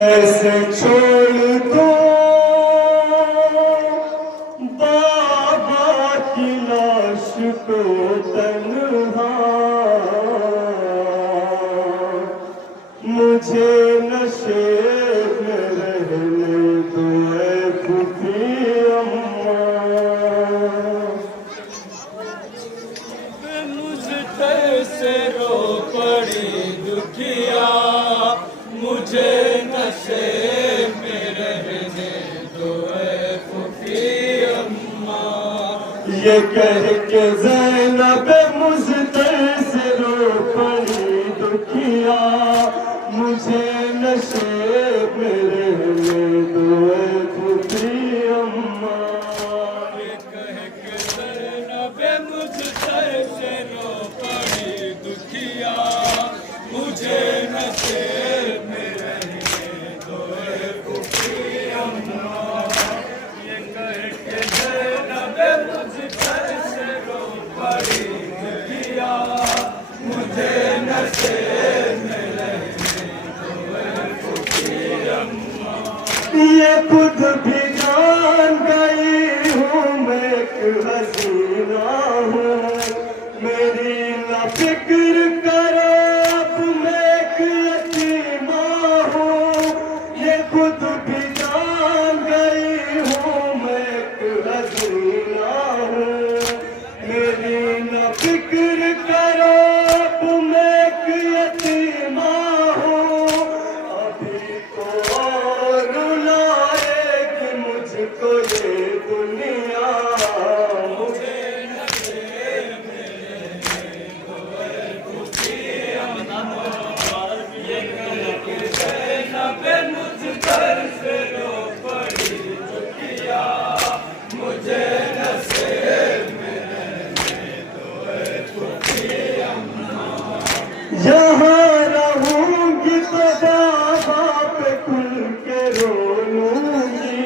ऐसे छोड़ दो बाबा की लाश को तन्हा, मुझे नशे में रहने दो ऐ फूफी अम्मा। मुझ से रो पड़ी दुखिया, मुझे नशे में रहने दो ऐ फूफी अम्मा। ये कह के ज़ैनब मुझतर से रो पड़ी दुखिया, मुझे नशे में रहने दो ऐ फूफी अम्मा। ये कह के ज़ैनब मुझतर से रो पड़ी दुखिया, मुझे नशे में रहने दो ऐ फूफी अम्मा। ये कह के ज़ैनब मुझतर से रो पड़ी दुखिया, मुझे नशे में रहने दो ऐ फूफी अम्मा। ये खुद भी जान गई हूँ मैं एक हसीना हूँ, मेरी ना फिक्र करो अब मैं एक यतीमा हूँ। ये खुद भी जान गई हूँ मैं एक हसीना हूँ, मेरी ना फिक्र करो अब मैं एक यतीमा हूँ। अभी तो और रुलाएगी मुझको ये दुनिया, मुझे नशे में रहने दो ऐ फूफी अम्मा। ये कह के ज़ैनब मुझतर से रो पड़ी दुखिया, मुझे नशे में रहने दो ऐ फूफी अम्मा। यहाँ रहूंगी तो बाबा पे खुल के रो लूंगी,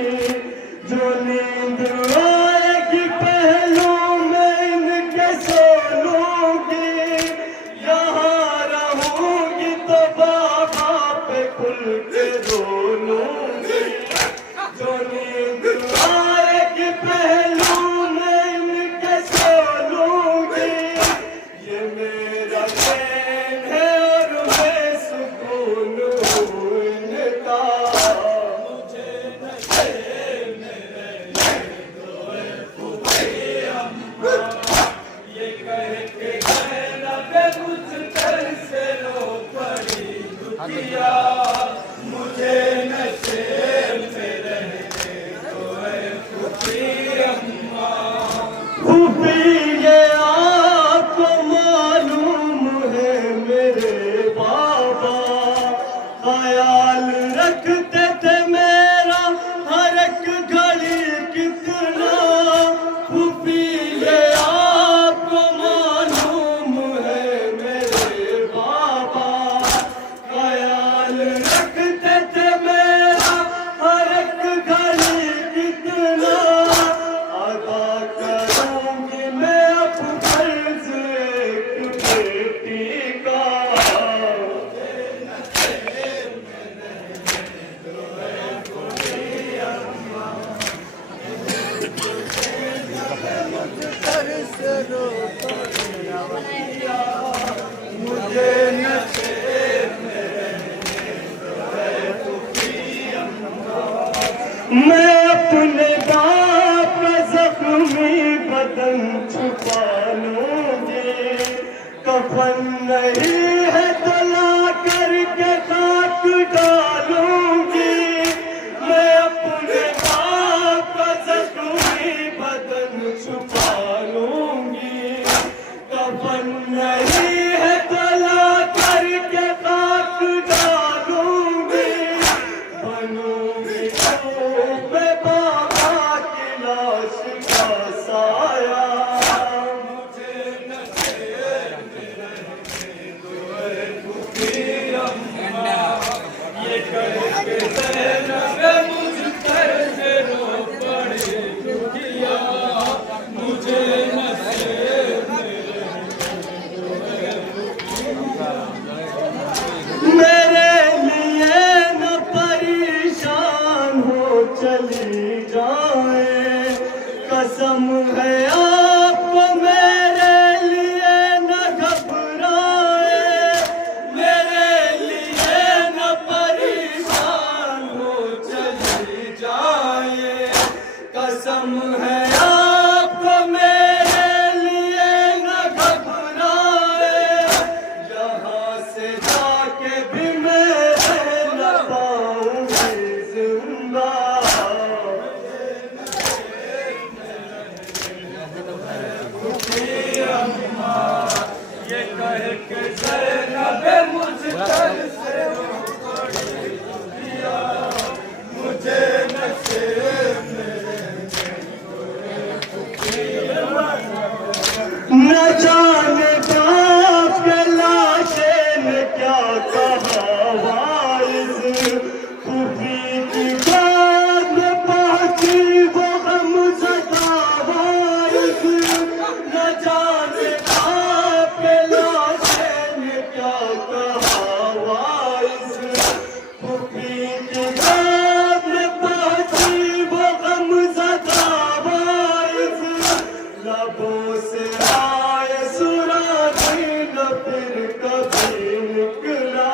जो नींद आएगी पहलू में इनके सो लूंगी। यहाँ रहूंगी तो बाबा पे खुल के रो लूंगी, जो नींद आएगी पहलू में इनके सो लूंगी। ये मेरा चैन है और मैं सुकून हूँ इनका, मुझे नशे में रहने दो ऐ फूफी अम्मा। ये कह के ज़ैनब मुझतर से रो पड़ी दुखिया, मुझे नशे में रहने दो ऐ फूफी अम्मा। फूफी ये आपको मालूम है मेरे बाबा, ख्याल रखते थे मेरा हर एक घड़ी कितना। फूफी ये आपको मालूम है मेरे बाबा, ख्याल रखते थे मेरा हर एक घड़ी कितना। अदा करूंगी मैं अब फर्ज एक बेटी का, मुझे नशे में रहने दो ऐ फूफी अम्मा। मैं अपने बाप का जख्मी बदन छुपा लूंगी, कफन नहीं है तो ला करके खाक डालूंगी। मैं अपने बाप का जख्मी बदन छुपा लूंगी, कफन नहीं है तो ला करके खाक डालूंगी। बनूंगी तो मैं बाबा की लाश का साया, मुझे नशे में रहने दो ऐ फूफी अम्मा। ये कह के ज़ैनब मुझतर से रो पड़ी दुखिया, मुझे नशे में रहने दो ऐ फूफी अम्मा। मेरे लिए न परी फूफी की बात में पहुंची वो गमज़दा वारिस, न जाने आपके लाशे ने क्या कहा वारिस। फूफी की बात में पहुंची वो गमज़दा वारिस, लबों से आए सुराग़ी न फिर कभी निकला।